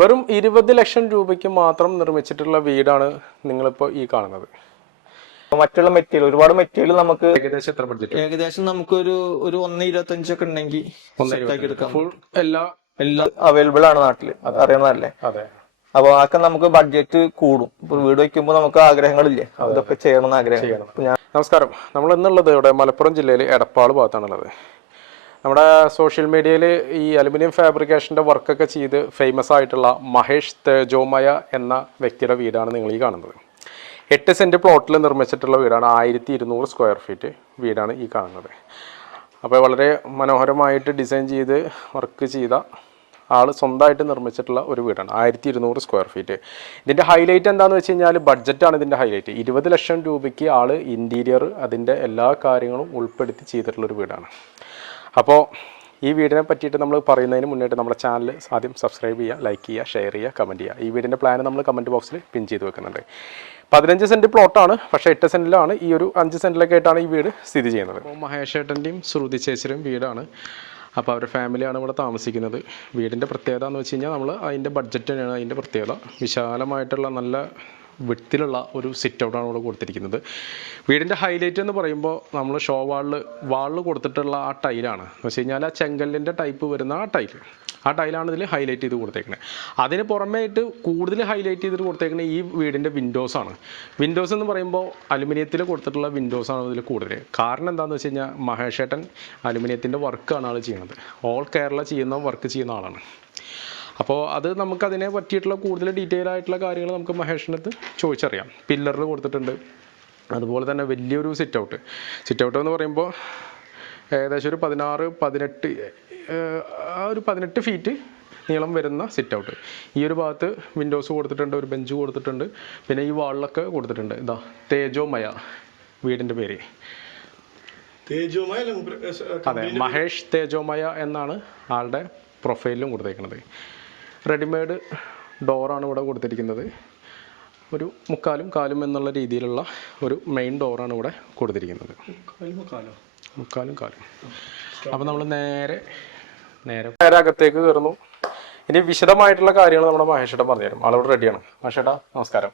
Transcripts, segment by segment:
വെറും ഇരുപത് ലക്ഷം രൂപയ്ക്ക് മാത്രം നിർമ്മിച്ചിട്ടുള്ള വീടാണ് നിങ്ങളിപ്പോൾ ഈ കാണുന്നത്. മറ്റുള്ള മെറ്റീരിയൽ ഒരുപാട് മെറ്റീരിയൽ നമുക്ക് ഏകദേശം എത്ര ബഡ്ജറ്റ് ഏകദേശം നമുക്കൊരു ഒരു ഒന്ന് ഇരുപത്തഞ്ചൊക്കെ ഉണ്ടെങ്കിൽ ഫുൾ എല്ലാ എല്ലാം അവൈലബിൾ ആണ് നാട്ടിൽ. അറിയുന്നതല്ലേ? അതെ. അപ്പൊ അതൊക്കെ നമുക്ക് ബഡ്ജറ്റ് കൂടും. ഇപ്പൊ വീട് വെക്കുമ്പോൾ നമുക്ക് ആഗ്രഹങ്ങളില്ലേ? അതൊക്കെ ചെയ്യണമെന്ന് ആഗ്രഹം. ഞാൻ നമസ്കാരം. നമ്മൾ ഇന്നുള്ളത് ഇവിടെ മലപ്പുറം ജില്ലയിൽ എടപ്പാൾ ഭാഗത്താണുള്ളത്. നമ്മുടെ സോഷ്യൽ മീഡിയയിൽ ഈ അലുമിനിയം ഫാബ്രിക്കേഷന്റെ വർക്കൊക്കെ ചെയ്ത് ഫേമസ് ആയിട്ടുള്ള മഹേഷ് തേജോമയ എന്ന വ്യക്തിയുടെ വീടാണ് നിങ്ങൾ ഈ കാണുന്നത്. എട്ട് സെന്റ് പ്ലോട്ടിൽ നിർമ്മിച്ചിട്ടുള്ള വീടാണ്. ആയിരത്തി ഇരുന്നൂറ് സ്ക്വയർ ഫീറ്റ് വീടാണ് ഈ കാണുന്നത്. അപ്പോൾ വളരെ മനോഹരമായിട്ട് ഡിസൈൻ ചെയ്ത് വർക്ക് ചെയ്ത ആൾ സ്വന്തമായിട്ട് നിർമ്മിച്ചിട്ടുള്ള ഒരു വീടാണ്. ആയിരത്തി ഇരുന്നൂറ് സ്ക്വയർ ഫീറ്റ് ഇതിന്റെ ഹൈലൈറ്റ് എന്താണെന്ന് വെച്ച് കഴിഞ്ഞാൽ ബഡ്ജറ്റാണ് ഇതിന്റെ ഹൈലൈറ്റ് ഇരുപത് ലക്ഷം രൂപയ്ക്ക് ആൾ ഇന്റീരിയർ അതിന്റെ എല്ലാ കാര്യങ്ങളും ഉൾപ്പെടുത്തി ചെയ്തിട്ടുള്ളൊരു വീടാണ്. അപ്പോൾ ഈ വീടിനെ പറ്റിയിട്ട് നമ്മൾ പറയുന്നതിന് മുന്നേറ്റ് നമ്മുടെ ചാനൽ ആദ്യം സബ്സ്ക്രൈബ് ചെയ്യുക ലൈക്ക് ചെയ്യുക ഷെയർ ചെയ്യുക കമന്റ് ചെയ്യുക. ഈ വീടിന്റെ പ്ലാൻ നമ്മൾ കമന്റ് ബോക്സിൽ പിൻ ചെയ്ത് വെക്കുന്നുണ്ട്. പതിനഞ്ച് സെന്റ് പ്ലോട്ടാണ് പക്ഷേ എട്ട് സെന്റിലാണ് ഈ ഒരു അഞ്ച് സെന്റിലൊക്കെ ആയിട്ടാണ് ഈ വീട് സ്ഥിതി ചെയ്യുന്നത്. മഹേഷ് ഏട്ടന്റെയും ശ്രുതി ചേച്ചിയുടെയും വീടാണ്. അപ്പോൾ അവരുടെ ഫാമിലിയാണ് ഇവിടെ താമസിക്കുന്നത്. വീടിന്റെ പ്രത്യേകത എന്ന് വെച്ച് കഴിഞ്ഞാൽ നമ്മൾ അതിന്റെ ബഡ്ജറ്റ് തന്നെയാണ് അതിന്റെ പ്രത്യേകത. വിശാലമായിട്ടുള്ള നല്ല വിട്ടിലുള്ള ഒരു സിറ്റ് ഔട്ടാണ് ഇവിടെ കൊടുത്തിരിക്കുന്നത്. വീടിന്റെ ഹൈലൈറ്റ് എന്ന് പറയുമ്പോൾ നമ്മൾ ഷോ വാളിൽ വാളിൽ കൊടുത്തിട്ടുള്ള ആ ടൈലാണ് എന്ന് വെച്ച് കഴിഞ്ഞാൽ ആ ചെങ്കല്ലിന്റെ ടൈപ്പ് വരുന്ന ആ ടൈൽ ആ ടൈലാണ് ഇതിൽ ഹൈലൈറ്റ് ചെയ്ത് കൊടുത്തേക്കുന്നത് അതിന് പുറമേയിട്ട് കൂടുതൽ ഹൈലൈറ്റ് ചെയ്തിട്ട് കൊടുത്തേക്കുന്നത് ഈ വീടിന്റെ വിൻഡോസ് ആണ്. വിൻഡോസ് എന്ന് പറയുമ്പോൾ അലുമിനിയത്തിൽ കൊടുത്തിട്ടുള്ള വിൻഡോസ് ആണ് ഇതിൽ കൂടുതൽ കാരണം എന്താണെന്ന് വെച്ച് കഴിഞ്ഞാൽ മഹേഷേട്ടൻ അലുമിനിയത്തിന്റെ വർക്കാണ് ആൾ ചെയ്യുന്നത് ഓൾ കേരള ചെയ്യുന്ന വർക്ക് ചെയ്യുന്ന ആളാണ്. അപ്പോൾ അത് നമുക്ക് അതിനെ പറ്റിയിട്ടുള്ള കൂടുതൽ ഡീറ്റെയിൽ ആയിട്ടുള്ള കാര്യങ്ങൾ നമുക്ക് മഹേഷിന്റെ അടുത്ത് ചോദിച്ചറിയാം. പില്ലറിൽ കൊടുത്തിട്ടുണ്ട്. അതുപോലെ തന്നെ വലിയൊരു സിറ്റ് ഔട്ട് സിറ്റ് ഔട്ട് എന്ന് പറയുമ്പോൾ ഏകദേശം ഒരു പതിനാറ് പതിനെട്ട് ആ ഒരു പതിനെട്ട് ഫീറ്റ് നീളം വരുന്ന സിറ്റ് ഔട്ട് ഈ ഒരു ഭാഗത്ത് വിൻഡോസ് കൊടുത്തിട്ടുണ്ട് ഒരു ബെഞ്ച് കൊടുത്തിട്ടുണ്ട്. പിന്നെ ഈ വാളിലൊക്കെ കൊടുത്തിട്ടുണ്ട്. ഇതാ തേജോമയ വീടിന്റെ പേര്. അതെ മഹേഷ് തേജോമയ എന്നാണ് ആളുടെ പ്രൊഫൈലിലും കൊടുത്തേക്കുന്നത് റെഡിമെയ്ഡ് ഡോറാണ് ഇവിടെ കൊടുത്തിരിക്കുന്നത്. ഒരു മുക്കാലും കാലും എന്നുള്ള രീതിയിലുള്ള ഒരു മെയിൻ ഡോറാണ് ഇവിടെ കൊടുത്തിരിക്കുന്നത്? മുക്കാലും കാലും? അപ്പോൾ നമ്മൾ നേരെ നേരെ നേരെ അകത്തേക്ക് കയറുന്നു. ഇനി വിശദമായിട്ടുള്ള കാര്യങ്ങൾ നമ്മുടെ മഹേഷേട്ടൻ പറഞ്ഞുതരും ആളോട് റെഡിയാണ് മഹേഷേട്ടാ നമസ്കാരം.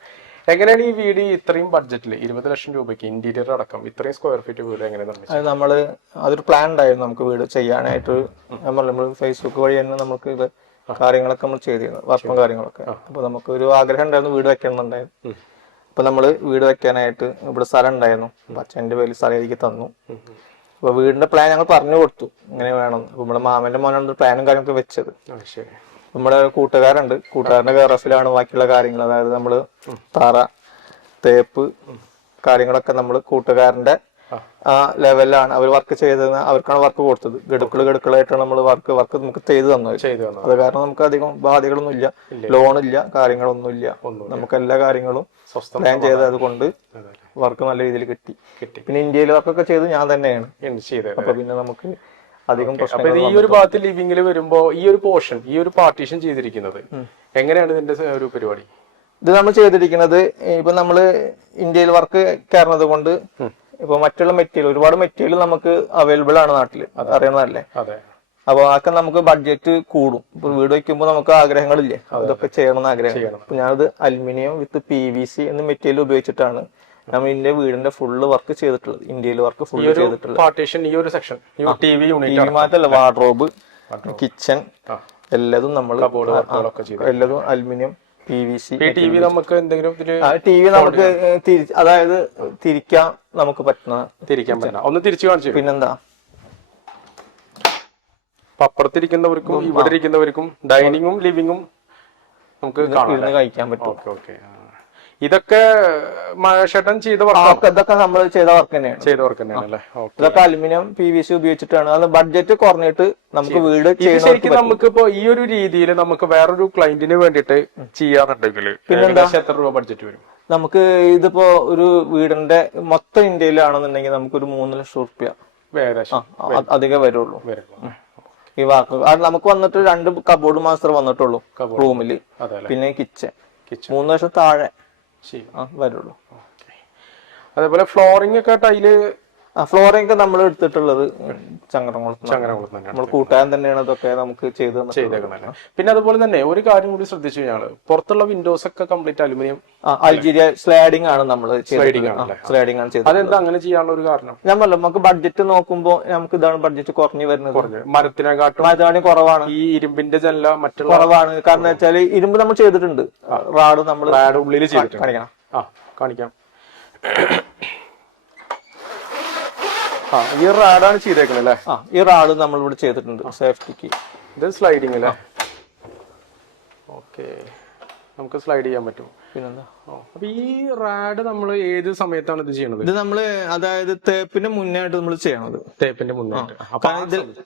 എങ്ങനെയാണ് ഈ വീട് ഇത്രയും ബഡ്ജറ്റിൽ ഇരുപത് ലക്ഷം രൂപയ്ക്ക് ഇന്റീരിയർ അടക്കം ഇത്രയും സ്ക്വയർ ഫീറ്റ് വീട് എങ്ങനെ നമ്മൾ അതൊരു പ്ലാൻ ഉണ്ടായിരുന്നു നമുക്ക് വീട് ചെയ്യാനായിട്ട്. നമ്മൾ നമ്മൾ ഫേസ്ബുക്ക് വഴി തന്നെ നമുക്ക് ഇത് കാര്യങ്ങളൊക്കെ നമ്മൾ ചെയ്തിരുന്നു വർക്കും കാര്യങ്ങളൊക്കെ. അപ്പൊ നമുക്ക് ഒരു ആഗ്രഹം ഉണ്ടായിരുന്നു വീട് വെക്കണമെന്നുണ്ടായിരുന്നു. അപ്പൊ നമ്മൾ വീട് വെക്കാനായിട്ട് ഇവിടെ സ്ഥലം ഉണ്ടായിരുന്നു. അപ്പൊ അച്ഛന്റെ പേരിൽ സ്ഥലം എനിക്ക് തന്നു. അപ്പൊ വീടിന്റെ പ്ലാൻ ഞങ്ങൾ പറഞ്ഞു കൊടുത്തു. ഇങ്ങനെ വേണം. അപ്പൊ നമ്മുടെ മാമന്റെ മോനാണ് പ്ലാനും കാര്യങ്ങളൊക്കെ വെച്ചത്. നമ്മുടെ കൂട്ടുകാരുണ്ട്. കൂട്ടുകാരന്റെ കെയറഫിലാണ് ബാക്കിയുള്ള കാര്യങ്ങൾ. അതായത് നമ്മൾ തറ തേപ്പ് കാര്യങ്ങളൊക്കെ നമ്മൾ കൂട്ടുകാരന്റെ ആ. ലെവലിലാണ് അവർ വർക്ക് ചെയ്തത് അവർക്കാണ് വർക്ക് കൊടുത്തത്. ഗഡുക്കൾ ഗഡുക്കളായിട്ടാണ് നമ്മൾ വർക്ക് വർക്ക് നമുക്ക് ചെയ്തു തന്നത്. അത് കാരണം നമുക്ക് അധികം ബാധ്യതകളൊന്നും ഇല്ല. ലോൺ ഇല്ല കാര്യങ്ങളൊന്നും ഇല്ല നമുക്ക് എല്ലാ കാര്യങ്ങളും പ്ലാൻ ചെയ്തത് കൊണ്ട് വർക്ക് നല്ല രീതിയിൽ കിട്ടി. പിന്നെ ഇന്ത്യയിൽ വർക്കൊക്കെ ചെയ്ത് ഞാൻ തന്നെയാണ്. അപ്പൊ പിന്നെ നമുക്ക് അധികം അപ്പൊ ഈ ഒരു ഭാഗത്ത് ലിവിംഗിൽ വരുമ്പോ ഈ ഒരു പോർഷൻ ഈ ഒരു പാർട്ടീഷൻ ചെയ്തിരിക്കുന്നത് എങ്ങനെയാണ് ഇതിന്റെ ഒരു പരിപാടി? ഇത് നമ്മൾ ചെയ്തിരിക്കുന്നത് ഇപ്പൊ നമ്മൾ ഇന്ത്യയിൽ വർക്ക് കയറുന്നത് കൊണ്ട് ഇപ്പൊ മറ്റുള്ള മെറ്റീരിയൽ ഒരുപാട് മെറ്റീരിയൽ നമുക്ക് അവൈലബിൾ ആണ് നാട്ടിൽ. അറിയുന്നതല്ലേ അപ്പൊ അതൊക്കെ നമുക്ക് ബഡ്ജറ്റ് കൂടും. ഇപ്പൊ വീട് വെക്കുമ്പോൾ നമുക്ക് ആഗ്രഹങ്ങളില്ലേ? അതൊക്കെ ചെയ്യണമെന്ന് ആഗ്രഹം. അപ്പൊ ഞാനത് aluminium with P V C എന്ന മെറ്റീരിയൽ ഉപയോഗിച്ചിട്ടാണ് നമ്മൾ ഇന്ത്യ വീടിന്റെ ഫുള്ള് വർക്ക് ചെയ്തിട്ടുള്ളത്. ഇന്ത്യയിൽ വർക്ക് ഫുൾ ഫുള്ള് ചെയ്തിട്ടുള്ളത്. പാർട്ടീഷൻ ഈ ഒരു സെക്ഷൻ ഈ ടി വി യൂണിറ്റ് വി മാത്രല്ല വാർഡ്രോബ് കിച്ചൺ. എല്ലാതും നമ്മൾ എല്ലാതും അലുമിനിയം ടി വി നമുക്ക് എന്തെങ്കിലും ഇതിൽ ടി വി നമുക്ക് അതായത് തിരിക്കാൻ നമുക്ക് പറ്റുന്ന തിരിക്കാൻ പറ്റില്ല ഒന്ന് തിരിച്ചു കാണിച്ചു പിന്നെന്താ? അപ്പൊ അപ്പുറത്തിരിക്കുന്നവർക്കും ഇവിടെ ഇരിക്കുന്നവർക്കും ഡൈനിങ്ങും ലിവിങ്ങും നമുക്ക് കഴിക്കാൻ പറ്റും. Okay okay. ഇതൊക്കെ മഴഷട്ടൻ ചെയ്ത വർക്ക് ഇതൊക്കെ നമ്മൾ ചെയ്ത വർക്ക് തന്നെയാണ്. ചെയ്ത വർക്ക് തന്നെയാണ് അല്ലേ? ഓക്കെ. ഇതൊക്കെ അലുമിനിയം പി വി സി ഉപയോഗിച്ചിട്ടാണ്. അത് ബഡ്ജറ്റ് കുറഞ്ഞിട്ട് നമുക്ക് വീട് ശരിക്കും നമുക്ക് ശരിക്കും നമുക്കിപ്പോ ഈ ഒരു രീതിയിൽ നമുക്ക് വേറൊരു ക്ലയന്റിന് വേണ്ടിട്ട് ചെയ്യാറുണ്ടെങ്കിൽ ഏകദേശം എത്ര രൂപ ബഡ്ജറ്റ് വരും? നമുക്ക് ഇതിപ്പോ ഒരു വീടിന്റെ മൊത്തം ഇന്ത്യയിലാണെന്നുണ്ടെങ്കിൽ നമുക്ക് ഒരു മൂന്ന് ലക്ഷം റുപ്യ അധികം വരുള്ളൂ. വരും ഈ വാക്ക് അത് നമുക്ക് വന്നിട്ട് രണ്ട് കബോർഡ് മാസ്റ്റർ വന്നിട്ടുള്ളൂ അല്ലേ? പിന്നെ കിച്ചൺ മൂന്ന് ലക്ഷം താഴെ. ശരി. ആ വരുള്ളൂ. അതേപോലെ ഫ്ലോറിംഗ് ഒക്കെ ടൈൽ ഫ്ലോറിംഗ് ഒക്കെ നമ്മൾ എടുത്തിട്ടുള്ളത് ചങ്ങരംകുളത്ത് ചങ്ങരംകുളത്ത് നമ്മൾ കൂട്ടാൻ തന്നെയാണ് ഇതൊക്കെ നമുക്ക് ചെയ്ത്. പിന്നെ അതുപോലെ തന്നെ ഒരു കാര്യം കൂടി ശ്രദ്ധിച്ചു കഴിഞ്ഞാൽ പുറത്തുള്ള വിൻഡോസ് ഒക്കെ കംപ്ലീറ്റ് അലുമിനിയം അൾജീരിയ സ്ലൈഡിംഗ് ആണ് നമ്മൾ? സ്ലൈഡിംഗ് ആണ് ചെയ്തത് അതെന്താ അങ്ങനെ ചെയ്യാനുള്ള ഒരു കാരണം? ഞാൻ പറഞ്ഞു നമുക്ക് ബഡ്ജറ്റ് നോക്കുമ്പോൾ നമുക്ക് ഇതാണ് ബഡ്ജറ്റ് കുറഞ്ഞു വരുന്നത്. മരത്തിനെക്കാട്ടും മരതാണി കുറവാണ്. ഈ ഇരുമ്പിന്റെ ജനല മറ്റുള്ള കുറവാണ്. കാരണം വെച്ചാൽ ഇരുമ്പ് നമ്മൾ ചെയ്തിട്ടുണ്ട്. റാഡ് നമ്മൾ റാഡ് ഉള്ളിൽ ചെയ്തിട്ടുണ്ട്. കാണിക്കണം. ആ കാണിക്കാം. ആ ഈ റാഡാണ് ചെയ്തേക്കുന്നത് അല്ലേ? ആ ഈ റാഡ് നമ്മൾ ഇവിടെ ചെയ്തിട്ടുണ്ട് സേഫ്റ്റിക്ക് ഇത് സ്ലൈഡിംഗ് അല്ലേ? ഓക്കെ നമുക്ക് സ്ലൈഡ് ചെയ്യാൻ പറ്റും. പിന്നെന്താ? അപ്പൊ ഈ റാഡ് നമ്മൾ ഏത് സമയത്താണ് ഇത് ചെയ്യണത്? ഇത് നമ്മൾ അതായത് തേപ്പിന്റെ മുന്നേ ആയിട്ട് നമ്മൾ ചെയ്യണത്. തേപ്പിന്റെ മുന്നേ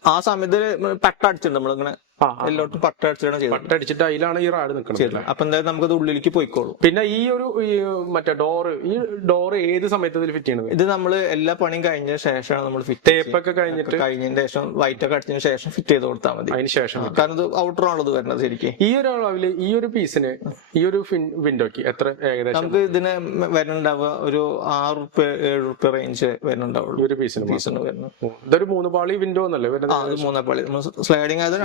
ആ. സമയത്ത് പെട്ടടിച്ചിട്ടുണ്ട് നമ്മളിങ്ങനെ ആ, എല്ലായിടത്തും പട്ട അടിച്ചിട്ടാണ് ചെയ്തത്. പട്ടടിച്ചിട്ട് അതിലാണ് ഈ റാഡ് നിൽക്കുന്നത് അപ്പൊ എന്തായാലും നമുക്കത് ഉള്ളിലേക്ക് പോയിക്കോളും. പിന്നെ ഈ ഒരു മറ്റേ ഡോറ് ഈ ഡോറ് ഏത് സമയത്ത് ഇതിൽ ഫിറ്റ് ചെയ്യണത്? ഇത് നമ്മൾ എല്ലാ പണിയും കഴിഞ്ഞ ശേഷമാണ് നമ്മൾ ഫിറ്റ് തേപ്പൊക്കെ കഴിഞ്ഞിട്ട്? കഴിഞ്ഞതിന് ശേഷം വൈറ്റ് ഒക്കെ അടിച്ചതിന് ശേഷം ഫിറ്റ് ചെയ്ത് കൊടുത്താൽ മതി. അതിന് ശേഷം കാരണം ഇത് ഔട്ടർ ആണത് വരുന്നത് ശരിക്കും. ഈ ഒരു അളവിൽ ഈ ഒരു പീസിന് ഈ ഒരു വിൻഡോക്ക് എത്ര ഏകദേശം നമുക്ക് ഇതിന് വരുന്നുണ്ടാവുക ഒരു ആറ് റുപ്യ ഏഴ് റുപ്യ റേഞ്ച് വരുന്നുണ്ടാവുള്ളൂ. ഒരു പീസിന്. പീസിന് വരുന്നത്. ഇതൊരു മൂന്ന് പാളി വിൻഡോ എന്നല്ലേ വരുന്നത് മൂന്ന് പാളി. സ്ലൈഡിങ് ആയത്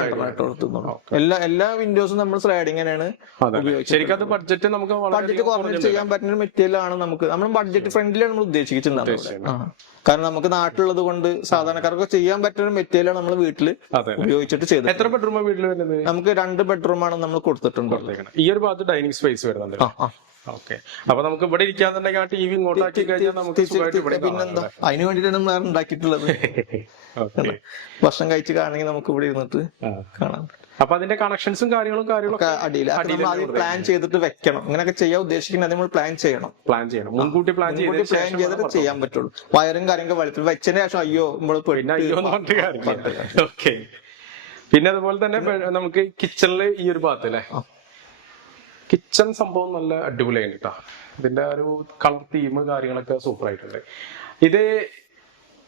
കൊടുത്തുന്നുള്ളൂ. എല്ലാ എല്ലാ വിൻഡോസും നമ്മൾ സ്ലൈഡിങ് തന്നെയാണ് ശരിക്കും അത് ബഡ്ജറ്റ് നമുക്ക് വളരെ ബഡ്ജറ്റ് കുറഞ്ഞ് ചെയ്യാൻ പറ്റുന്ന മെറ്റീരിയൽ ആണ് നമുക്ക്. നമ്മൾ ബഡ്ജറ്റ് ഫ്രണ്ട്ലിയാണ് നമ്മൾ ഉദ്ദേശിക്കുന്നത് കാരണം നമുക്ക് നാട്ടിലുള്ളത് കൊണ്ട് സാധാരണക്കാർക്ക് ചെയ്യാൻ പറ്റുന്ന മെറ്റീരിയലാണ് മെറ്റീരിയൽ ആണ് നമ്മൾ വീട്ടിൽ ഉപയോഗിച്ചിട്ട് ചെയ്തത് എത്ര ബെഡ്റൂം വീട്ടിൽ വരുന്നത്? നമുക്ക് രണ്ട് ബെഡ്റൂം ആണ് നമ്മൾ കൊടുത്തിട്ടുണ്ട്. ഈ ഒരു ഭാഗത്ത് ഡൈനിങ് സ്പേസ് വരുന്നുണ്ട്. ഓക്കെ. അപ്പൊ നമുക്ക് ഇവിടെ ഇരിക്കാന്നുണ്ടെങ്കിൽ ആ ടി വി ഇങ്ങോട്ടാക്കി കഴിഞ്ഞാൽ നമുക്ക് പിന്നെന്താ? അതിന് വേണ്ടിയിട്ടാണ് നമ്മൾ ഉണ്ടാക്കിയിട്ടുള്ളത്. ഭക്ഷണം കഴിച്ച് കാണണമെങ്കിൽ നമുക്ക് ഇവിടെ ഇരുന്നിട്ട് കാണാം. അപ്പൊ അതിന്റെ കണക്ഷൻസും കാര്യങ്ങളും കാര്യങ്ങളൊക്കെ അടിയിൽ. ആദ്യം പ്ലാൻ ചെയ്തിട്ട് വെക്കണം. അങ്ങനെയൊക്കെ ചെയ്യാൻ ഉദ്ദേശിക്കുന്നത് നമ്മൾ പ്ലാൻ ചെയ്യണം. പ്ലാൻ ചെയ്യണം. മുൻകൂട്ടി പ്ലാൻ ചെയ്ത് പ്ലാൻ ചെയ്തിട്ട് ചെയ്യാൻ പറ്റുള്ളൂ. വയറും കാര്യങ്ങളൊക്കെ വെള്ളത്തിൽ വെച്ചതിന് ശേഷം അയ്യോ നമ്മൾ അയ്യോ ഓക്കെ പിന്നെ അതുപോലെ തന്നെ നമുക്ക് കിച്ചണിൽ ഈ ഒരു ഭാഗത്ത് അല്ലേ? കിച്ചൺ സംഭവം നല്ല അടിപൊളിയായിട്ട് കേട്ടോ ഇതിന്റെ ഒരു കളർ തീം കാര്യങ്ങളൊക്കെ സൂപ്പർ ആയിട്ടുണ്ട്. ഇത്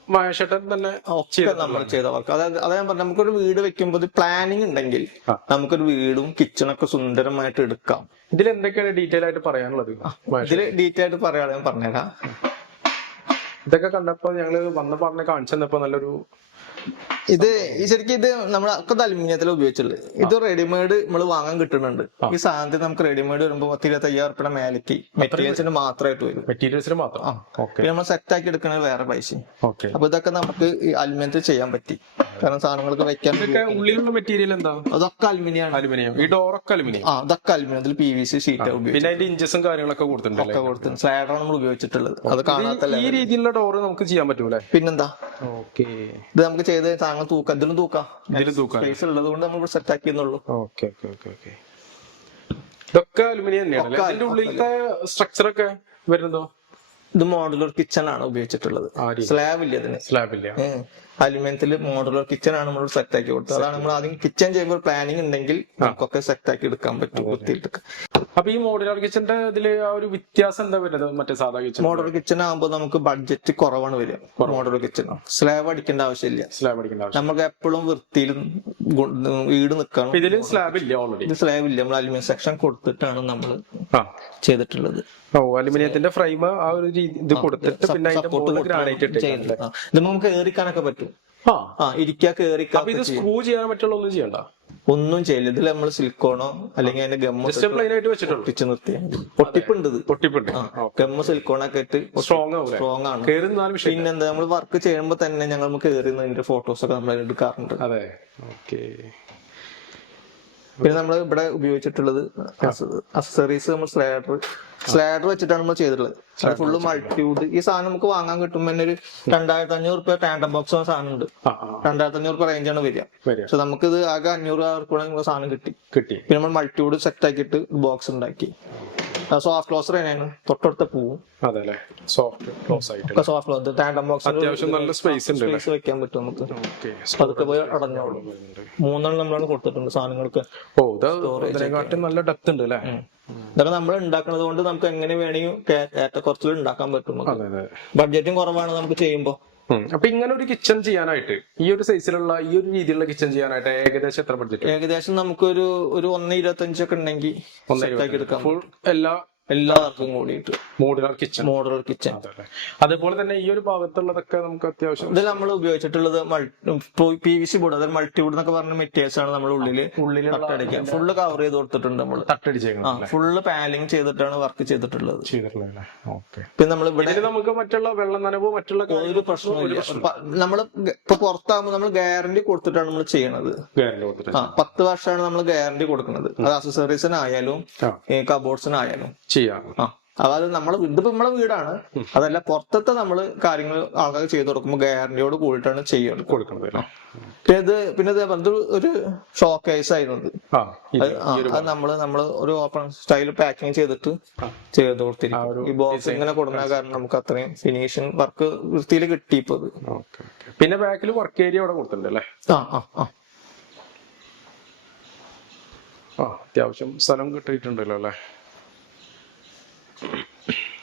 മഹേഷേട്ടൻ തന്നെ നമ്മൾ ചെയ്ത വർക്ക് അതായത് അതായത് ഞാൻ പറഞ്ഞു നമുക്കൊരു വീട് വെക്കുമ്പോൾ പ്ലാനിങ് ഉണ്ടെങ്കിൽ നമുക്കൊരു വീടും കിച്ചണൊക്കെ സുന്ദരമായിട്ട് എടുക്കാം. ഇതിൽ എന്തൊക്കെയാണ് ഡീറ്റെയിൽ ആയിട്ട് പറയാനുള്ളത്? ഇതിൽ ഡീറ്റെയിൽ ആയിട്ട് പറയാൻ ഞാൻ പറഞ്ഞുതരാം ഇതൊക്കെ കണ്ടപ്പോ ഞങ്ങൾ വന്ന പറഞ്ഞ കാണിച്ചു തന്നപ്പോ നല്ലൊരു ഇത് ശരിക്കും ഇത് നമ്മൾ ഒക്കെ അലുമിനിയത്തിലാണ് ഉപയോഗിച്ചുള്ളത് ഇത് റെഡിമെയ്ഡ് നമ്മൾ വാങ്ങാൻ കിട്ടുന്നുണ്ട്. ഈ സാധനത്തിന് നമുക്ക് റെഡിമെയ്ഡ് വരുമ്പോൾ പത്ത് ഇരുപത്തി റുപ്യ മേലേക്ക് മെറ്റീരിയൽസിന് മാത്രമായിട്ട് വരും. മെറ്റീരിയൽസിന് മാത്രം? നമ്മൾ സെറ്റ് ആക്കി എടുക്കുന്നത് വേറെ പൈസ. അപ്പൊ ഇതൊക്കെ നമുക്ക് അലുമിനിയത്തിൽ ചെയ്യാൻ പറ്റി. കാരണം സാധനങ്ങൾക്ക് വെക്കാൻ ഉള്ളിലുള്ള മെറ്റീരിയൽ എന്താ? അതൊക്കെ അലുമിനിയാണ്. അലുമിനിയം. ഈ ഡോറൊക്കെ അലുമിനിയം. ആ ഇതൊക്കെ അലുമിനിയത്തിൽ പി വി സി ഷീറ്റ് പിന്നെ അതിന്റെ ഇഞ്ചസും കാര്യങ്ങളൊക്കെ കൊടുത്തിട്ടുണ്ട് ഒക്കെ കൊടുത്ത് സ്ലൈഡറാണ് നമ്മൾ ഉപയോഗിച്ചിട്ടുള്ളത്. അത് കാണാത്ത ഈ രീതിയിലുള്ള ഡോറ് നമുക്ക് ചെയ്യാൻ പറ്റൂലേ പിന്നെന്താ? ഓക്കെ. ഇത് നമുക്ക് ചെയ്ത് താങ്കൾ തൂക്കാം ഇതിലും തൂക്കാം. ഇതിൽ തൂക്കാൻ സ്പേസ് ഉള്ളത് കൊണ്ട് നമ്മൾ സെറ്റ് ആക്കിയെന്നുള്ളൂ ഓക്കെ ഓക്കെ ഓക്കെ ഓക്കെ. ഇതൊക്കെ അലുമിനിയം തന്നെയാണ് അല്ലേ? ഇതിന്റെ ഉള്ളിലത്തെ സ്ട്രക്ചർ ഒക്കെ വരുന്നതോ? ഇത് മോഡുലർ കിച്ചൺ ആണ് ഉപയോഗിച്ചിട്ടുള്ളത്. സ്ലാബ് ഇല്ല അതിന് സ്ലാബ് ഇല്ല. അലുമിനിയത്തിൽ മോഡുലർ കിച്ചൺ ആണ് നമ്മൾ സെറ്റ് ആക്കി കൊടുത്തത്. അതാണ് നമ്മൾ ആദ്യം കിച്ചൺ ചെയ്യുമ്പോൾ പ്ലാനിങ് ഉണ്ടെങ്കിൽ നമുക്കൊക്കെ സെറ്റ് ആക്കി എടുക്കാൻ പറ്റും വൃത്തിയിട്ടൊക്കെ. അപ്പൊ ഈ മോഡുലാർ കിച്ചന്റെ ഇതിൽ ആ ഒരു വ്യത്യാസം എന്താ വരുന്നത്? മറ്റേ സാധാ കിച്ചൺ മോഡുലർ കിച്ചൺ ആകുമ്പോൾ നമുക്ക് ബഡ്ജറ്റ് കുറവാണ് വരിക. മോഡുലർ കിച്ചൺ സ്ലാബ് അടിക്കേണ്ട ആവശ്യമില്ല. സ്ലാബ് അടിക്കേണ്ട ആവശ്യം നമുക്ക് എപ്പോഴും വൃത്തിയിൽ ഈട് വീട് നിൽക്കണം ഇതിൽ ഇതിൽ സ്ലാബ് ഇല്ല ഓൾറെഡി ഇത് സ്ലാബ് ഇല്ല. നമ്മൾ അലുമിനിയം സെക്ഷൻ കൊടുത്തിട്ടാണ് നമ്മൾ ചെയ്തിട്ടുള്ളത്. ഓ അലുമിനിയത്തിന്റെ ഫ്രെയിം ആ ഒരു രീതി ഇത് കൊടുത്തിട്ട് പിന്നെ അതിന്റെ ഗ്രാനൈറ്റ് ഇത് നമുക്ക് ഏറിക്കാനൊക്കെ പറ്റും. ആ. ഇരിക്കാ കേറിക്കാ അപ്പൊ ഇത് സ്ക്രൂ ചെയ്യാൻ പറ്റുള്ള ഒന്നും ചെയ്യണ്ട? ഒന്നും ചെയ്യില്ല. ഇതിൽ നമ്മൾ സിലിക്കോണോ അല്ലെങ്കിൽ അതിന്റെ ഗമ്മ പ്ലെയിൻ ആയിട്ട് വെച്ചിട്ടുള്ളൂ. ഒട്ടിച്ച് നിർത്തിയാൽ മതി. ഇത്. പൊട്ടിപ്പുണ്ട്. ഗമ്മ സിലിക്കോണൊക്കെ ഇട്ട് സ്ട്രോങ് സ്ട്രോങ് ആണ്. കയറി നിന്നാലും വിഷയം പിന്നെ നമ്മൾ വർക്ക് ചെയ്യുമ്പോൾ തന്നെ ഞങ്ങൾ നമുക്ക് കയറുന്നതിന്റെ ഫോട്ടോസ് ഒക്കെ നമ്മൾ എടുക്കാറുണ്ട്. അതെ. ഓക്കെ പിന്നെ നമ്മൾ ഇവിടെ ഉപയോഗിച്ചിട്ടുള്ളത് അക്സസറീസ് നമ്മൾ സ്ലൈഡർ സ്ലൈഡർ വെച്ചിട്ടാണ് നമ്മൾ ചെയ്തിട്ടുള്ളത്. ഫുള്ള് മൾട്ടിവുഡ് ഈ സാധനം നമുക്ക് വാങ്ങാൻ കിട്ടുമ്പോൾ തന്നെ ഒരു രണ്ടായിരത്തി അഞ്ഞൂറ് റുപ്യ ടാൻഡം ബോക്സ് സാധനം ഉണ്ട്. രണ്ടായിരത്തി അഞ്ഞൂറ് റുപ്യ റേഞ്ചാണ് വരിക. പക്ഷെ നമുക്കിത് ആകെ അഞ്ഞൂറ് റുപ്യ സാധനം കിട്ടി. കിട്ടി. പിന്നെ നമ്മൾ മൾട്ടിവുഡ് സെറ്റ് ആക്കിയിട്ട് ബോക്സ് ഉണ്ടാക്കി. സോഫ്റ്റ് ക്ലോസർ തന്നെയാണ് തൊട്ടടുത്ത പൂവും. അതെ അല്ലേ സോഫ്റ്റ് ക്ലോസ് ആയിട്ട് സോഫ്റ്റ് ക്ലോസ് ടാൻഡം ബോക്സ് അത്യാവശ്യം നല്ല സ്പേസ് ഉണ്ട് സ്പേസ് വെക്കാൻ പറ്റും നമുക്ക്. അതൊക്കെ പോയി അടഞ്ഞോളും. മൂന്നെണ്ണം നമ്മളാണ് കൊടുത്തിട്ടുണ്ട് സാധനങ്ങൾക്ക്. ഓ ഇതിനെക്കാട്ടും നല്ല ഡെപ്ത് ഉണ്ട് അല്ലേ? ഇതൊക്കെ നമ്മൾ ഉണ്ടാക്കുന്നത് കൊണ്ട് നമുക്ക് എങ്ങനെ വേണമെങ്കിലും ഏറ്റക്കുറച്ചിൽ ഉണ്ടാക്കാൻ പറ്റും ബഡ്ജറ്റും കുറവാണ് നമുക്ക് ചെയ്യുമ്പോൾ. അപ്പൊ ഇങ്ങനെ ഒരു കിച്ചൺ ചെയ്യാനായിട്ട് ഈ ഒരു സൈസിലുള്ള ഈ ഒരു രീതിയിലുള്ള കിച്ചൺ ചെയ്യാനായിട്ട് ഏകദേശം എത്ര ബഡ്ജറ്റ് ഏകദേശം നമുക്കൊരു ഒരു ഒന്ന് ഇരുപത്തി അഞ്ചൊക്കെ ഉണ്ടെങ്കിൽ സെറ്റ് ആക്കി എടുക്കാം ഫുൾ എല്ലാ എല്ലാ വർക്കും കൂടിയിട്ട് മോഡുലാർ കിച്ചൺ മോഡുലർ കിച്ചൺ അതേപോലെ തന്നെ ഈ ഒരു ഭാഗത്തുള്ളതൊക്കെ നമുക്ക് അത്യാവശ്യം ഇതിൽ നമ്മൾ ഉപയോഗിച്ചിട്ടുള്ളത് പി വി സി ബോർഡ് അതായത് മൾട്ടിവുഡ് എന്നൊക്കെ പറഞ്ഞ മെറ്റീരിയൽസ് ആണ് നമ്മൾ ഉള്ളിൽ ഉള്ളിൽ തട്ടടിക്കുക ഫുള്ള് കവർ ചെയ്ത് കൊടുത്തിട്ടുണ്ട് നമ്മൾ ആ തട്ടടിച്ചേക്കണം ഫുള്ള് പാലിംഗ് ചെയ്തിട്ടാണ് വർക്ക് ചെയ്തിട്ടുള്ളത്. പിന്നെ നമ്മൾ ഇവിടെ നമുക്ക് മറ്റുള്ള വെള്ളം നനവോ മറ്റുള്ള ഒരു പ്രശ്നവും നമ്മൾ ഇപ്പൊ പുറത്താകുമ്പോൾ നമ്മൾ ഗ്യാരണ്ടി കൊടുത്തിട്ടാണ് നമ്മൾ ചെയ്യണത്. പത്ത് വർഷമാണ് നമ്മൾ ഗ്യാരണ്ടി കൊടുക്കുന്നത്. അത് അക്സസറീസിനായാലും ആ. കബോർഡ്സിനായാലും ചെയ്യാം. അതായത് നമ്മൾ ഇതിപ്പോ നമ്മളെ വീടാണ്. അതല്ല പുറത്തത്തെ നമ്മൾ കാര്യങ്ങൾ ആൾക്കാർ ചെയ്തു കൊടുക്കുമ്പോൾ ഗ്യാരണ്ടിയോട് കൂടിയിട്ടാണ് ചെയ്യുന്നത് കൊടുക്കുന്നത് പിന്നെ ഇത് പിന്നെ ഇത് പറഞ്ഞത് ഒരു ഷോക്കേസ് ആയിരുന്നത് ആ അത് നമ്മൾ നമ്മൾ ഒരു ഓപ്പൺ സ്റ്റൈൽ പാക്കിങ് ചെയ്തിട്ട് ചെയ്ത് കൊടുത്തിരിക്കും. ഈ ബോക്സ് ഇങ്ങനെ കൊടുക്കുന്ന കാരണം നമുക്ക് അത്രയും ഫിനിഷിങ് വർക്ക് വൃത്തിയിൽ കിട്ടി ഇപ്പൊ പിന്നെ ബാക്കിൽ വർക്ക് ഏരിയ അവിടെ കൊടുത്തിട്ടുണ്ട് അല്ലേ? ആ ആ. ആ അത്യാവശ്യം സ്ഥലം കിട്ടിയിട്ടുണ്ടല്ലോ അല്ലേ?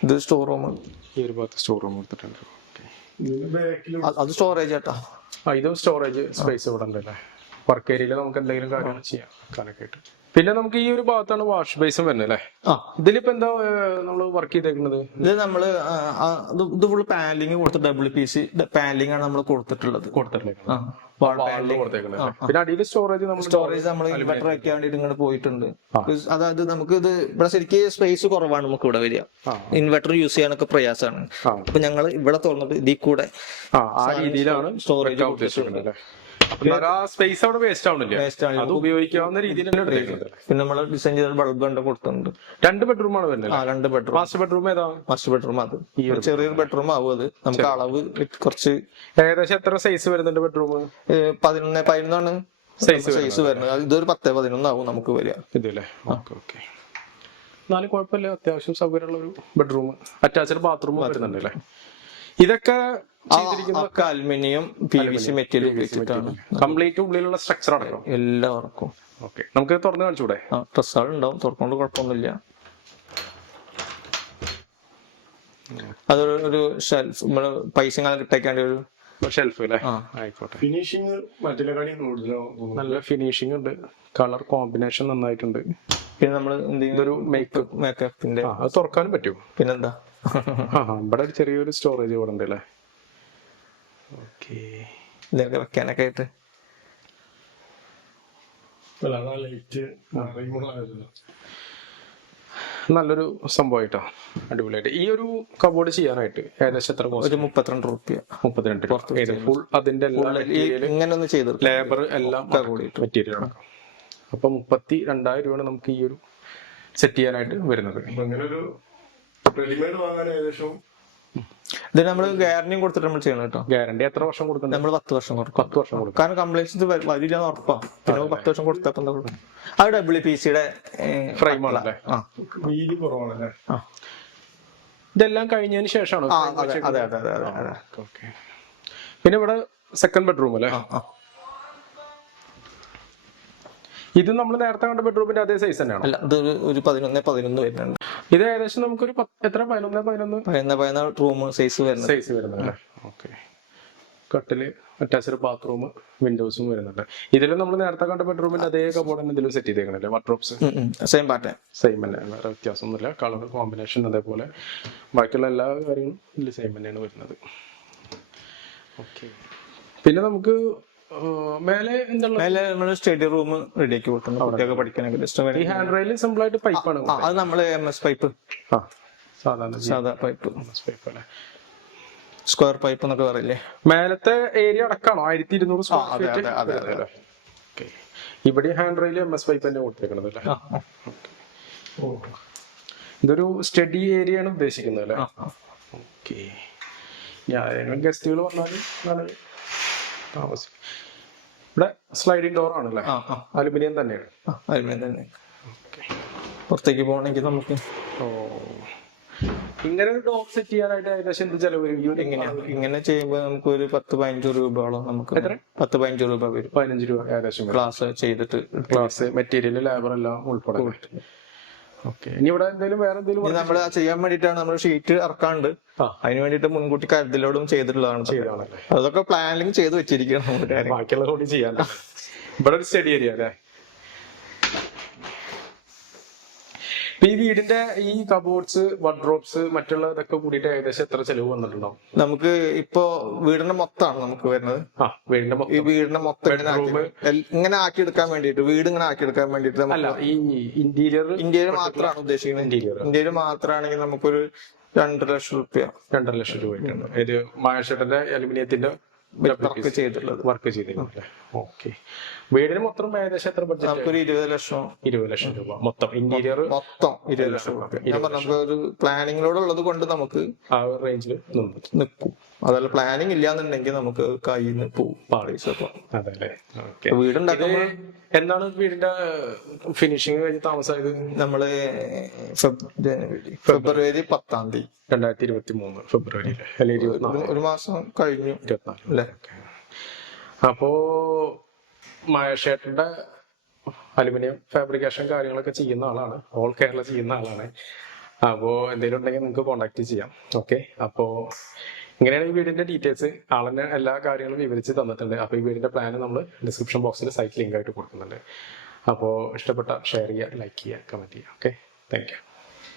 ഇത് സ്റ്റോർ റൂം ഈ ഒരു ഭാഗത്ത് സ്റ്റോർ റൂം കൊടുത്തിട്ടുണ്ട് അത് സ്റ്റോറേജ് ആട്ടാ ആ ഇതും സ്റ്റോറേജ് സ്പേസ് ഇവിടെ ഉണ്ടല്ലേ? വർക്ക് ഏരിയയിൽ നമുക്ക് എന്തെങ്കിലും കാര്യങ്ങൾ ചെയ്യാം. ആയിട്ട്. പിന്നെ നമുക്ക് ഈ ഒരു ഭാഗത്താണ് വാഷ് ബേസും വരുന്നത് അല്ലേ? ആ. ഇതിലിപ്പോ എന്താ നമ്മൾ വർക്ക് ചെയ്തേക്കുന്നത് ഇത് നമ്മൾ ഇത് ഫുൾ ഫുള്ള് പാലിങ് കൊടുത്ത് ഡബിൾ പി സി പാലിംഗ് ആണ് നമ്മൾ കൊടുത്തിട്ടുള്ളത്. കൊടുത്തിട്ടുള്ളത്. പിന്നെ അടിയിൽ സ്റ്റോറേജ് നമ്മൾ സ്റ്റോറേജ് നമ്മൾ ഇൻവെർട്ടർ വെക്കാൻ വേണ്ടിട്ട് ഇങ്ങോട്ട് പോയിട്ടുണ്ട്. അതായത് നമുക്ക് ഇത് ഇവിടെ ശരിക്കും സ്പേസ് കുറവാണ് നമുക്ക് ഇവിടെ വരിക. ഇൻവെർട്ടർ യൂസ് ചെയ്യാനൊക്കെ പ്രയാസമാണ്. അപ്പൊ ഞങ്ങൾ ഇവിടെ തുറന്നിട്ട് ഇതിൽ കൂടെ ആ ആ സ്പേസ് അവിടെ വേസ്റ്റ് ആവണില്ല. അത് ഉപയോഗിക്കാവുന്ന രീതിയിൽ പിന്നെ നമ്മൾ ഡിസൈൻ ചെയ്ത ബൾബ് കണ്ട കൊടുത്തിട്ടുണ്ട്. രണ്ട് ബെഡ്റൂം ആണ് വരുന്നത് ആ രണ്ട് ബെഡ്റൂം മാസ്റ്റർ ബെഡ്റൂം ഏതാ? മാസ്റ്റർ ബെഡ്റൂം അത്. ഈ ഒരു ചെറിയൊരു ബെഡ്റൂം ആവും അത്. നമുക്ക് അളവ് കുറച്ച് ഏകദേശം എത്ര സൈസ് വരുന്നുണ്ട് ബെഡ്റൂം പതിനൊന്ന് പതിനൊന്നാണ് സൈസ് സൈസ് വരുന്നത്. ഇതൊരു പത്ത് പതിനൊന്നാവും നമുക്ക് വരിക. ഇതല്ലേ? ഓക്കെ ഓക്കെ എന്നാലും കുഴപ്പമില്ല. അത്യാവശ്യം സൗകര്യമുള്ള ഒരു ബെഡ്റൂം അറ്റാച്ച്ഡ് ബാത്റൂം വരുന്നുണ്ട് അല്ലേ? ഇതൊക്കെ aluminium P V C material ഉപയോഗിച്ചിട്ടാണ് കംപ്ലീറ്റ് ഉള്ളിലുള്ള സ്ട്രക്ചർ അടക്കം എല്ലാവർക്കും. ഓക്കെ. നമുക്ക് തുറന്ന് കാണിച്ചൂടെ ഡ്രസ്സുകൾ ഉണ്ടാവും തുറക്കൊണ്ട് കുഴപ്പമൊന്നുമില്ല. അതൊരു ഒരു ഷെൽഫ് നമ്മൾ പൈസ കിട്ടേക്കാണ്ട് ഒരു ഷെൽഫ് അല്ലേ. ആയിക്കോട്ടെ. ഫിനിഷിങ് നല്ല ഫിനിഷിങ് ഉണ്ട്. കളർ കോമ്പിനേഷൻ നന്നായിട്ടുണ്ട്. പിന്നെ നമ്മൾ എന്തെങ്കിലും മേക്കപ്പ് മേക്കപ്പിന്റെ അത് തുറക്കാനും പറ്റും. പിന്നെന്താ? ഇവിടെ ഒരു ചെറിയൊരു സ്റ്റോറേജ് ഇവിടെ ഉണ്ട് അല്ലേ ഓക്കെ ഇതൊക്കെ വെക്കാനൊക്കെ ആയിട്ട് നല്ലൊരു സംഭവമായിട്ടോ അടിപൊളിയായിട്ട്. ഈ ഒരു കബോർഡ് ചെയ്യാനായിട്ട് ഏകദേശം എത്ര കോസ്റ്റ് ഒരു മുപ്പത്തിരണ്ട് റുപ്യ. മുപ്പത്തിരണ്ട്. ഫുൾ അതിന്റെ ഇങ്ങനൊന്ന് മെറ്റീരിയൽ ഇങ്ങനെ ഒന്ന് ചെയ്ത് ലേബർ എല്ലാം മെറ്റീരിയൽ അടക്കം അപ്പൊ മുപ്പത്തി രണ്ടായിരം രൂപയാണ് നമുക്ക് ഈ ഒരു സെറ്റ് ചെയ്യാനായിട്ട് വരുന്നത്. അങ്ങനെ ഒരു റെഡിമെയ്ഡ് വാങ്ങാൻ ഏകദേശം ഇത് നമ്മൾ ഗ്യാരണ്ടിയും കൊടുത്തിട്ട് നമ്മൾ ചെയ്യണം കേട്ടോ. ഗ്യാരണ്ടി എത്ര വർഷം കൊടുക്കുന്നത് നമ്മൾ പത്ത് വർഷം കൊടുക്കും. പത്ത് വർഷം കൊടുക്കും. കാരണം കംപ്ലൈൻസ് വരില്ല എന്ന് ഉറപ്പാണ് പിന്നെ നമ്മൾ പത്ത് വർഷം കൊടുത്തപ്പോ എന്താ കൊടുക്കും. അത് ഡബ്ല്യു പി സിയുടെ വീതി കുറവാണല്ലേ? ഇതെല്ലാം കഴിഞ്ഞതിന് ശേഷമാണ്? ആ, അതെ അതെ അതെ അതെ അതെ. അതെ ഓക്കെ. പിന്നെ ഇവിടെ സെക്കൻഡ് ബെഡ്റൂം അല്ലേ? ഇത് നമ്മൾ നേരത്തെ കണ്ട ബെഡ്റൂമിന്റെ അതേ സൈസ് തന്നെയാണ്? അല്ല ഇത് ഒരു പതിനൊന്ന് പതിനൊന്ന് വരുന്നുണ്ട്. ഇത് ഏകദേശം നമുക്കൊരു എത്ര? പതിനൊന്ന് പതിനൊന്ന്? പതിനൊന്ന് പതിനാല് റൂം സൈസ് വരുന്നത്. സൈസ് വരുന്നത് അല്ലേ? ഓക്കെ കട്ടിൽ അറ്റാച്ച്ഡ് ബാത്റൂം വിൻഡോസും വരുന്നുണ്ട്. ഇതിൽ നമ്മൾ നേരത്തെ കണ്ട ബെഡ്റൂമിന്റെ അതേ കബോർഡ് തന്നെ ഇതിലും സെറ്റ് ചെയ്തേക്കണല്ലേ വാർഡ്രോപ്സ് സെയിം പാറ്റേൺ സെയിം തന്നെ. വേറെ വ്യത്യാസമൊന്നുമില്ല. കളർ കോമ്പിനേഷൻ അതേപോലെ. ബാക്കിയുള്ള എല്ലാ കാര്യങ്ങളും ഇതിൽ സെയിം തന്നെയാണ് വരുന്നത്. ഓക്കെ പിന്നെ നമുക്ക് മേലെ മേലെ നമ്മൾ സ്റ്റഡി റൂം റെഡിയാക്കി കൊടുക്കുന്നു കുട്ടിയൊക്കെ പഠിക്കാനൊക്കെ ജസ്റ്റ് ഈ ഹാൻഡ് റെയിൽ സിമ്പിൾ ആയിട്ട് പൈപ്പാണ് അത് നമ്മൾ എം എസ് പൈപ്പ് സാധാരണ സാധാ പൈപ്പ് പൈപ്പ് അല്ലേ സ്ക്വയർ പൈപ്പ് എന്നൊക്കെ പറയില്ലേ? മേലത്തെ ഏരിയ അടക്കാണോ? ആയിരത്തി ഇരുന്നൂറ് സ്ക്വയർ ഫീറ്റ് ഇവിടെ hand rail M S pipe തന്നെ കൊടുത്തേക്കണത് അല്ലേ? ഇതൊരു സ്റ്റഡി ഏരിയ ആണ് ഉദ്ദേശിക്കുന്നത് അല്ലേ. ഓക്കെ ഗസ്റ്റുകൾ വന്നാലും താമസിക്കും ഇവിടെ സ്ലൈഡിംഗ് ഡോർ ആണല്ലേ? അലുമിനിയം തന്നെയാണ്. അലുമിനിയം തന്നെ. പുറത്തേക്ക് പോകണമെങ്കിൽ നമുക്ക് ഓ. ഇങ്ങനെ ഒരു ഡോർ സെറ്റ് ചെയ്യാനായിട്ട് ഏകദേശം എന്ത് ചെലവ് വരും? ഈ ഇങ്ങനെ ചെയ്യുമ്പോൾ നമുക്ക് ഒരു പത്ത് പതിനഞ്ച് രൂപയോളം നമുക്ക് എത്ര? പത്ത് പതിനഞ്ച് രൂപ വരും. പതിനഞ്ച് രൂപ ഏകദേശം ക്ലാസ് ചെയ്തിട്ട് ക്ലാസ് മെറ്റീരിയൽ ലേബർ എല്ലാം ഉൾപ്പെടെ. ഇനി ഇവിടെ എന്തെങ്കിലും വേറെ എന്തെങ്കിലും നമ്മൾ ചെയ്യാൻ വേണ്ടിയിട്ടാണ് നമ്മൾ ഷീറ്റ് ഇറക്കാണ്ട്. അതിന് വേണ്ടിയിട്ട് മുൻകൂട്ടി കരുതലോടും ചെയ്തിട്ടുള്ളതാണ് അതൊക്കെ പ്ലാനിങ് ചെയ്ത് വെച്ചിരിക്കണം ബാക്കിയുള്ള കൂടി ചെയ്യാൻ. ഇവിടെ ഒരു സ്റ്റഡി ഏരിയ അല്ലേ? ഈ വീടിന്റെ ഈ കബോർഡ്സ് വഡ്രോപ്സ് മറ്റുള്ള ഇതൊക്കെ കൂടിയിട്ട് ഏകദേശം എത്ര ചെലവ് വന്നിട്ടുണ്ടാവും നമുക്ക് ഇപ്പോ വീടിന്റെ മൊത്തമാണ് നമുക്ക് വരുന്നത്. ആ വീടിന്റെ ഈ വീടിന്റെ മൊത്തം ഇങ്ങനെ ആക്കി എൽ- ഇങ്ങനെ ആക്കി എടുക്കാൻ വേണ്ടിട്ട് വീട് ഇങ്ങനെ ആക്കി എടുക്കാൻ വേണ്ടിട്ട് അല്ല ഈ ഇന്റീരിയർ ഇന്ത്യയിൽ മാത്രമാണ് ഉദ്ദേശിക്കുന്നത്. ഇന്റീരിയർ ഇന്ത്യയിൽ മാത്രമാണെങ്കിൽ നമുക്കൊരു രണ്ടര ലക്ഷം രൂപ രണ്ടര ലക്ഷം രൂപ ഇത് മഹേഷേട്ടന്റെ അലുമിനിയത്തിന്റെ വർക്ക് ചെയ്തിട്ടുള്ളത്. വർക്ക് ചെയ്തിട്ടുണ്ട് ഓക്കെ. വീടിന് മൊത്തം ഏകദേശം എത്ര ബഡ്ജറ്റ് നമുക്കൊരു ഇരുപത് ലക്ഷം. ഇരുപത് ലക്ഷം രൂപ. മൊത്തം ഇന്റീരിയർ മൊത്തം ഇരുപത് ലക്ഷം രൂപ. ഞാൻ നമുക്ക് ഒരു പ്ലാനിങ്ങിലൂടെ ഉള്ളത് കൊണ്ട് നമുക്ക് ആ റേഞ്ചിൽ നിൽക്കും അതല്ല പ്ലാനിങ് ഇല്ലാന്നുണ്ടെങ്കിൽ നമുക്ക് കയ്യിൽ നിന്ന് പോകും. അതെ വീടുണ്ടാക്കുമ്പോൾ എന്താണ് വീടിന്റെ ഫിനിഷിങ് കഴിഞ്ഞ് താമസമായത് നമ്മൾ ഫെബ്- ഫെബ്രുവരി പത്താം തീയതി. രണ്ടായിരത്തി ഇരുപത്തി മൂന്ന് ഫെബ്രുവരിയിൽ അല്ലെങ്കിൽ ഒരു- ഒരു മാസം കഴിഞ്ഞു. ഇരുപത്തിനാല്. അല്ലേ? അപ്പോ മഹേഷേട്ടന്റെ അലുമിനിയം ഫാബ്രിക്കേഷൻ കാര്യങ്ങളൊക്കെ ചെയ്യുന്ന ആളാണ്. ഓൾ കേരള ചെയ്യുന്ന ആളാണ്. അപ്പോ എന്തെങ്കിലും ഉണ്ടെങ്കിൽ നിങ്ങൾക്ക് കോണ്ടാക്ട് ചെയ്യാം. ഓക്കെ അപ്പോ ഇങ്ങനെയാണ് ഈ വീടിന്റെ ഡീറ്റെയിൽസ് ആളെന്നെ എല്ലാ കാര്യങ്ങളും വിവരിച്ച് തന്നിട്ടുണ്ട്. അപ്പൊ ഈ വീടിന്റെ പ്ലാൻ നമ്മൾ ഡിസ്ക്രിപ്ഷൻ ബോക്സിൽ സൈറ്റ് ലിങ്ക് ആയിട്ട് കൊടുക്കുന്നുണ്ട്. അപ്പോ ഇഷ്ടപ്പെട്ട ഷെയർ ചെയ്യുക ലൈക്ക് ചെയ്യുക കമന്റ് ചെയ്യുക. Okay thank you